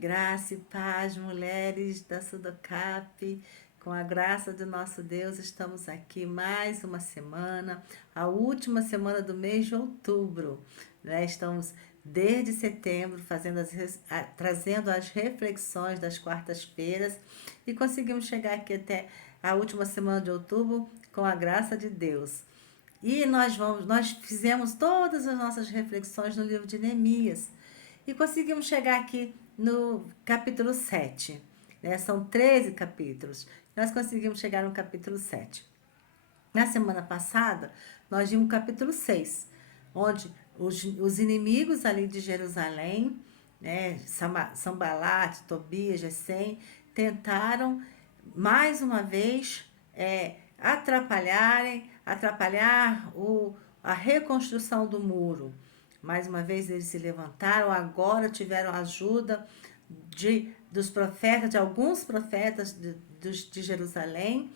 Graça e paz, mulheres da Sudocap. Com a graça do nosso Deus, estamos aqui mais uma semana, a última semana do mês de outubro, né? Estamos desde setembro trazendo as reflexões das quartas-feiras e conseguimos chegar aqui até a última semana de outubro com a graça de Deus. E nós fizemos todas as nossas reflexões no livro de Neemias e conseguimos chegar aqui no capítulo 7. Né? São 13 capítulos. Nós conseguimos chegar no capítulo 7. Na semana passada, nós vimos o capítulo 6, onde os inimigos ali de Jerusalém, né, Sambalat, Tobias, Gesem, tentaram mais uma vez atrapalhar a reconstrução do muro. Mais uma vez eles se levantaram, agora tiveram ajuda dos profetas, de alguns profetas de Jerusalém,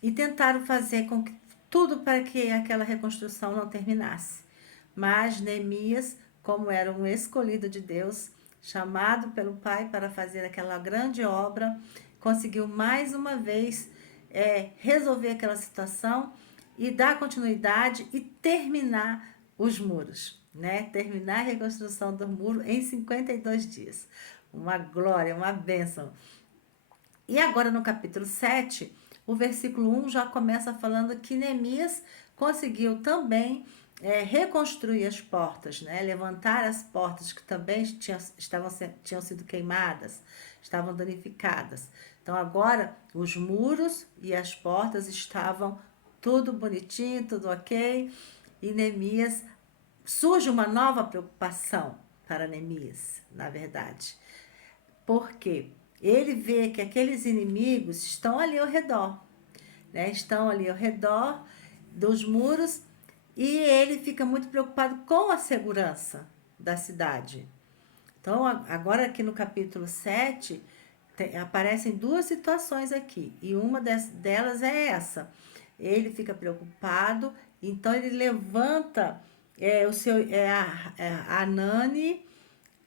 e tentaram fazer com que tudo para que aquela reconstrução não terminasse. Mas Neemias, como era um escolhido de Deus, chamado pelo Pai para fazer aquela grande obra, conseguiu mais uma vez resolver aquela situação e dar continuidade e terminar os muros, né? Terminar a reconstrução do muro em 52 dias. Uma glória, uma bênção. E agora no capítulo 7, o versículo 1 já começa falando que Neemias conseguiu também reconstruir as portas, né? Levantar as portas que também tinham sido queimadas, estavam danificadas. Então agora os muros e as portas estavam tudo bonitinho, tudo ok. E Neemias, surge uma nova preocupação para Neemias, na verdade. Porque ele vê que aqueles inimigos estão ali ao redor, né? Estão ali ao redor dos muros e ele fica muito preocupado com a segurança da cidade. Então, agora aqui no capítulo 7, aparecem duas situações aqui, e uma delas é essa. Ele fica preocupado, então ele levanta a Anani,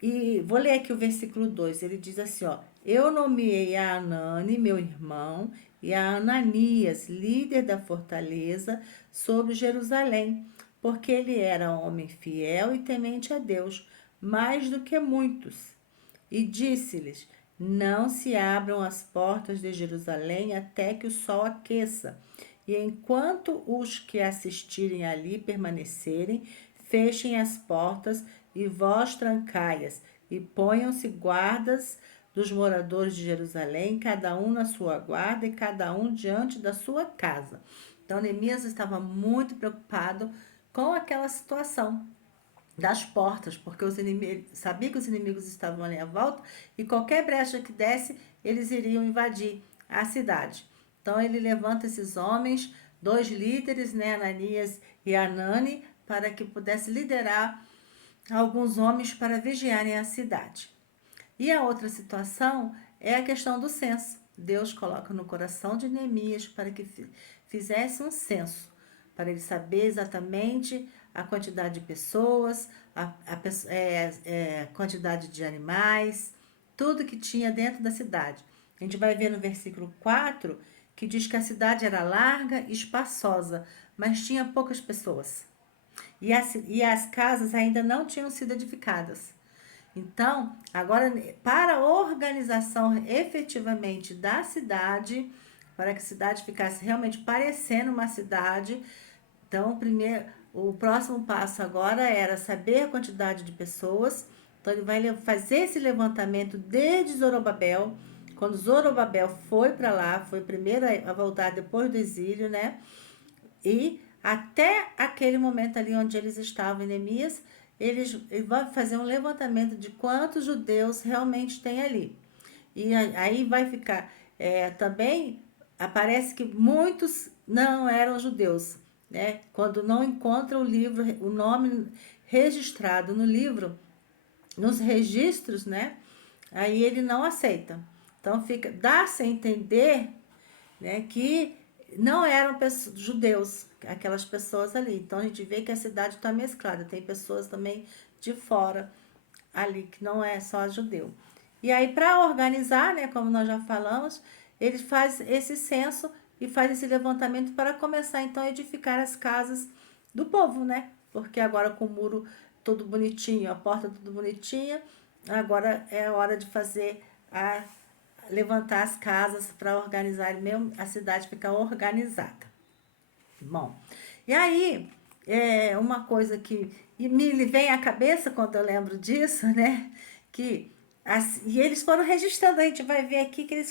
e vou ler aqui o versículo 2. Ele diz assim, ó: eu nomeei a Anani, meu irmão, e a Ananias, líder da fortaleza, sobre Jerusalém, porque ele era homem fiel e temente a Deus, mais do que muitos. E disse-lhes: não se abram as portas de Jerusalém até que o sol aqueça. E enquanto os que assistirem ali permanecerem, fechem as portas e vós trancai-as, e ponham-se guardas dos moradores de Jerusalém, cada um na sua guarda e cada um diante da sua casa. Então, Neemias estava muito preocupado com aquela situação das portas, porque os inimigos sabia que os inimigos estavam ali à volta e qualquer brecha que desse, eles iriam invadir a cidade. Então ele levanta esses homens, dois líderes, né, Ananias e Anani, para que pudesse liderar alguns homens para vigiarem a cidade. E a outra situação é a questão do censo. Deus coloca no coração de Neemias para que fizesse um censo, para ele saber exatamente a quantidade de pessoas, a quantidade de animais, tudo que tinha dentro da cidade. A gente vai ver no versículo 4 que diz que a cidade era larga e espaçosa, mas tinha poucas pessoas. E as casas ainda não tinham sido edificadas. Então, agora, para a organização efetivamente da cidade, para que a cidade ficasse realmente parecendo uma cidade, então, o próximo passo agora era saber a quantidade de pessoas. Então, ele vai fazer esse levantamento desde Zorobabel. Quando Zorobabel foi para lá, foi o primeiro a voltar depois do exílio, né? E até aquele momento ali onde eles estavam em Neemias, ele vai fazer um levantamento de quantos judeus realmente tem ali. E aí vai ficar. Também aparece que muitos não eram judeus, né? Quando não encontra o livro, o nome registrado no livro, nos registros, né? Aí ele não aceita. Então dá-se a entender, né, que não eram judeus, aquelas pessoas ali. Então a gente vê que a cidade está mesclada, tem pessoas também de fora ali que não é só judeu. E aí, para organizar, né, como nós já falamos, ele faz esse censo e faz esse levantamento para começar, então, a edificar as casas do povo, né? Porque agora com o muro todo bonitinho, a porta tudo bonitinha, agora é a hora de fazer levantar as casas para organizar mesmo a cidade ficar organizada. Bom, e aí, uma coisa que me vem à cabeça quando eu lembro disso, né? Que e eles foram registrando, a gente vai ver aqui que ele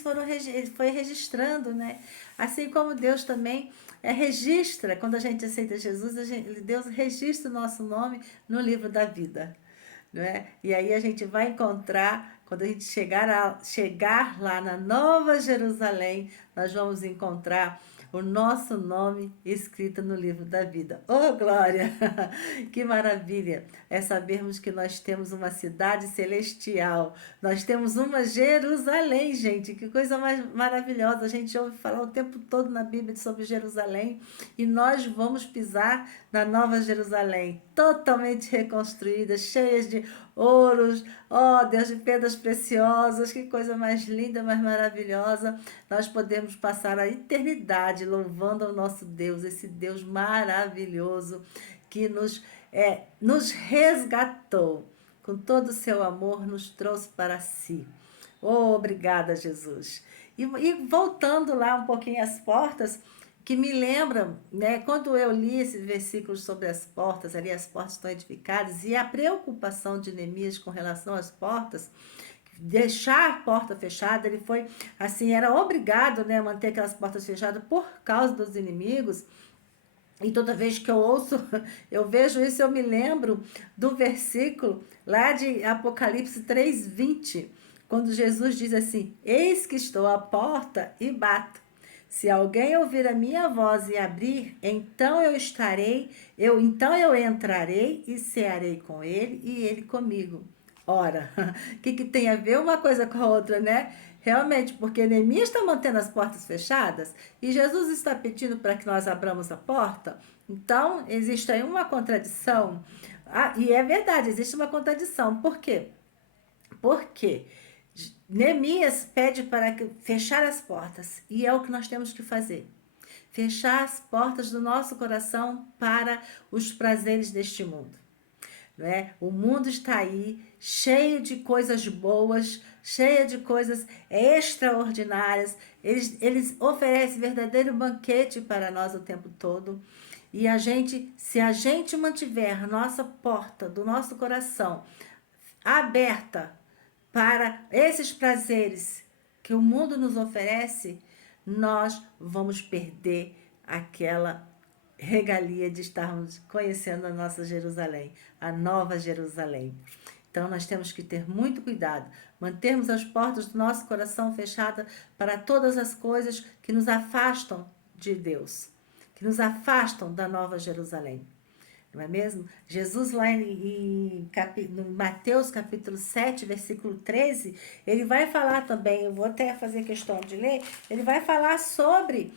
foi registrando, né? Assim como Deus também registra, quando a gente aceita Jesus, Deus registra o nosso nome no livro da vida, né? E aí a gente vai encontrar, quando a gente chegar lá na Nova Jerusalém, nós vamos encontrar o nosso nome escrito no livro da vida. Oh, glória! Que maravilha! É sabermos que nós temos uma cidade celestial, nós temos uma Jerusalém, gente. Que coisa mais maravilhosa! A gente ouve falar o tempo todo na Bíblia sobre Jerusalém e nós vamos pisar na Nova Jerusalém, totalmente reconstruída, cheias de ouros, ó Deus, de pedras preciosas, que coisa mais linda, mais maravilhosa. Nós podemos passar a eternidade louvando ao nosso Deus, esse Deus maravilhoso que nos resgatou, com todo o seu amor, nos trouxe para si. Oh, obrigada, Jesus. E voltando lá um pouquinho às portas, que me lembram, né, quando eu li esses versículos sobre as portas, ali as portas estão edificadas, e a preocupação de Neemias com relação às portas, deixar a porta fechada, ele foi, assim, era obrigado, né, a manter aquelas portas fechadas por causa dos inimigos. E toda vez que eu ouço, eu vejo isso, eu me lembro do versículo lá de Apocalipse 3:20, quando Jesus diz assim: Eis que estou à porta e bato. Se alguém ouvir a minha voz e abrir, então eu entrarei e cearei com ele e ele comigo. Ora, o que tem a ver uma coisa com a outra, né? Realmente, porque Neemias está mantendo as portas fechadas e Jesus está pedindo para que nós abramos a porta. Então, existe aí uma contradição. E é verdade, existe uma contradição. Por quê? Porque Neemias pede para fechar as portas e é o que nós temos que fazer. Fechar as portas do nosso coração para os prazeres deste mundo. Né? O mundo está aí, cheio de coisas boas, cheio de coisas extraordinárias. Eles oferecem verdadeiro banquete para nós o tempo todo. E se a gente mantiver a nossa porta do nosso coração aberta para esses prazeres que o mundo nos oferece, nós vamos perder aquela regalia de estarmos conhecendo a nossa Jerusalém, a nova Jerusalém. Então nós temos que ter muito cuidado, mantermos as portas do nosso coração fechadas para todas as coisas que nos afastam de Deus, que nos afastam da nova Jerusalém. Não é mesmo? Jesus lá no Mateus capítulo 7, versículo 13, ele vai falar também, eu vou até fazer questão de ler, ele vai falar sobre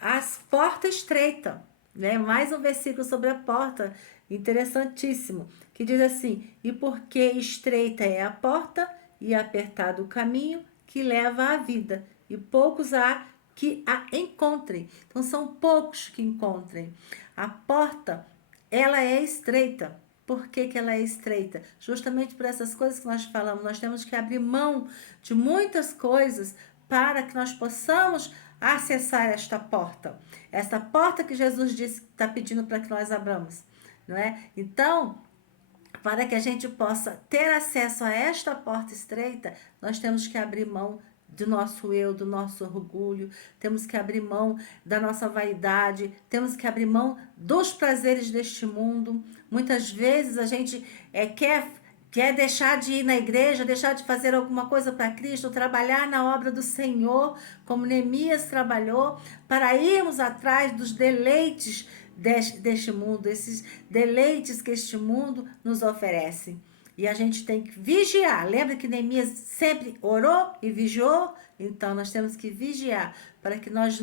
as portas estreitas, né? Mais um versículo sobre a porta, interessantíssimo, que diz assim: e porque estreita é a porta e apertado o caminho que leva à vida, e poucos há que a encontrem. Então são poucos que encontrem. A porta, ela é estreita. Por que ela é estreita? Justamente por essas coisas que nós falamos. Nós temos que abrir mão de muitas coisas para que nós possamos acessar esta porta. Esta porta que Jesus disse que está pedindo para que nós abramos. Não é? Então, para que a gente possa ter acesso a esta porta estreita, nós temos que abrir mão do nosso eu, do nosso orgulho, temos que abrir mão da nossa vaidade, temos que abrir mão dos prazeres deste mundo. Muitas vezes a gente quer deixar de ir na igreja, deixar de fazer alguma coisa para Cristo, trabalhar na obra do Senhor, como Neemias trabalhou, para irmos atrás dos deleites deste mundo, esses deleites que este mundo nos oferece. E a gente tem que vigiar. Lembra que Neemias sempre orou e vigiou? Então nós temos que vigiar para que nós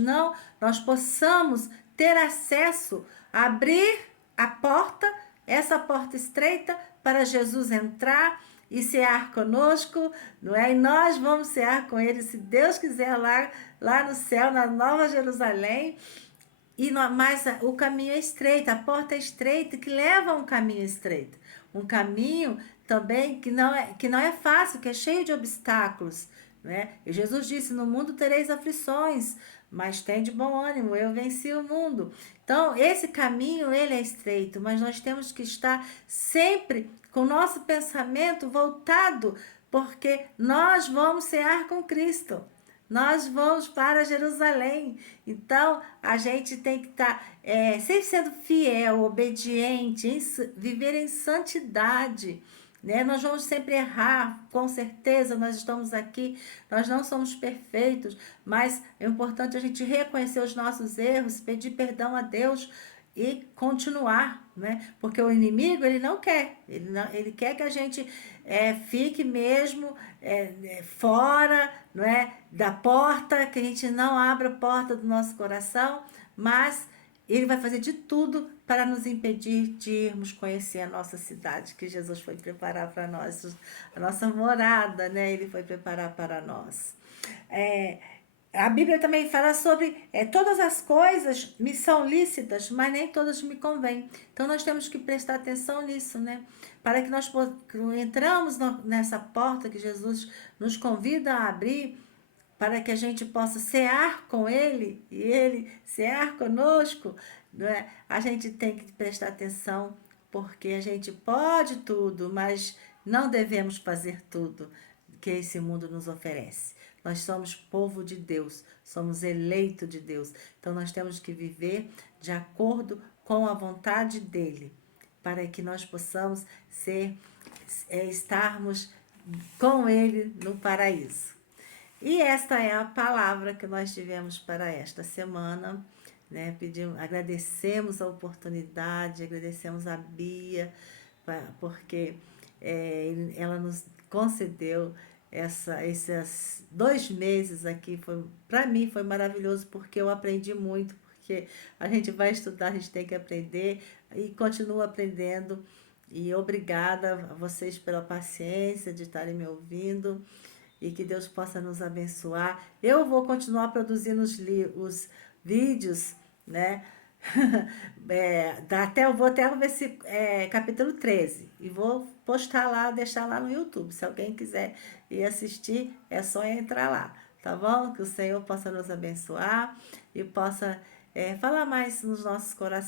possamos ter acesso, abrir a porta, essa porta estreita para Jesus entrar e cear conosco, não é? E nós vamos cear com ele, se Deus quiser, lá no céu, na Nova Jerusalém. Mas o caminho é estreito, a porta é estreita, que leva a um caminho estreito. Um caminho também que não é fácil, que é cheio de obstáculos. Né? E Jesus disse: No mundo tereis aflições, mas tem de bom ânimo, eu venci o mundo. Então, esse caminho, ele é estreito, mas nós temos que estar sempre com o nosso pensamento voltado, porque nós vamos cear com Cristo. Nós vamos para Jerusalém. Então, a gente tem que estar sempre sendo fiel, obediente, viver em santidade. Né? Nós vamos sempre errar, com certeza, nós estamos aqui, nós não somos perfeitos, mas é importante a gente reconhecer os nossos erros, pedir perdão a Deus e continuar, né? Porque o inimigo, ele não quer, ele quer que a gente fique mesmo fora, não é, da porta, que a gente não abra a porta do nosso coração, mas ele vai fazer de tudo para nos impedir de irmos conhecer a nossa cidade, que Jesus foi preparar para nós, a nossa morada, né? Ele foi preparar para nós. É, a Bíblia também fala sobre todas as coisas me são lícitas, mas nem todas me convêm. Então nós temos que prestar atenção nisso, né? Para que nós entramos nessa porta que Jesus nos convida a abrir, para que a gente possa cear com Ele e Ele cear conosco, não é? A gente tem que prestar atenção, porque a gente pode tudo, mas não devemos fazer tudo que esse mundo nos oferece. Nós somos povo de Deus, somos eleito de Deus. Então nós temos que viver de acordo com a vontade dele, para que nós possamos estarmos com ele no paraíso. E esta é a palavra que nós tivemos para esta semana, né? Agradecemos a oportunidade, agradecemos a Bia, porque ela nos concedeu esses 2 meses aqui. Para mim foi maravilhoso, porque eu aprendi muito, porque a gente vai estudar, a gente tem que aprender e continua aprendendo. E obrigada a vocês pela paciência de estarem me ouvindo e que Deus possa nos abençoar. Eu vou continuar produzindo os vídeos, né? Eu vou até ver capítulo 13 e vou postar lá, deixar lá no YouTube. Se alguém quiser ir assistir, é só entrar lá, tá bom? Que o Senhor possa nos abençoar e possa falar mais nos nossos corações.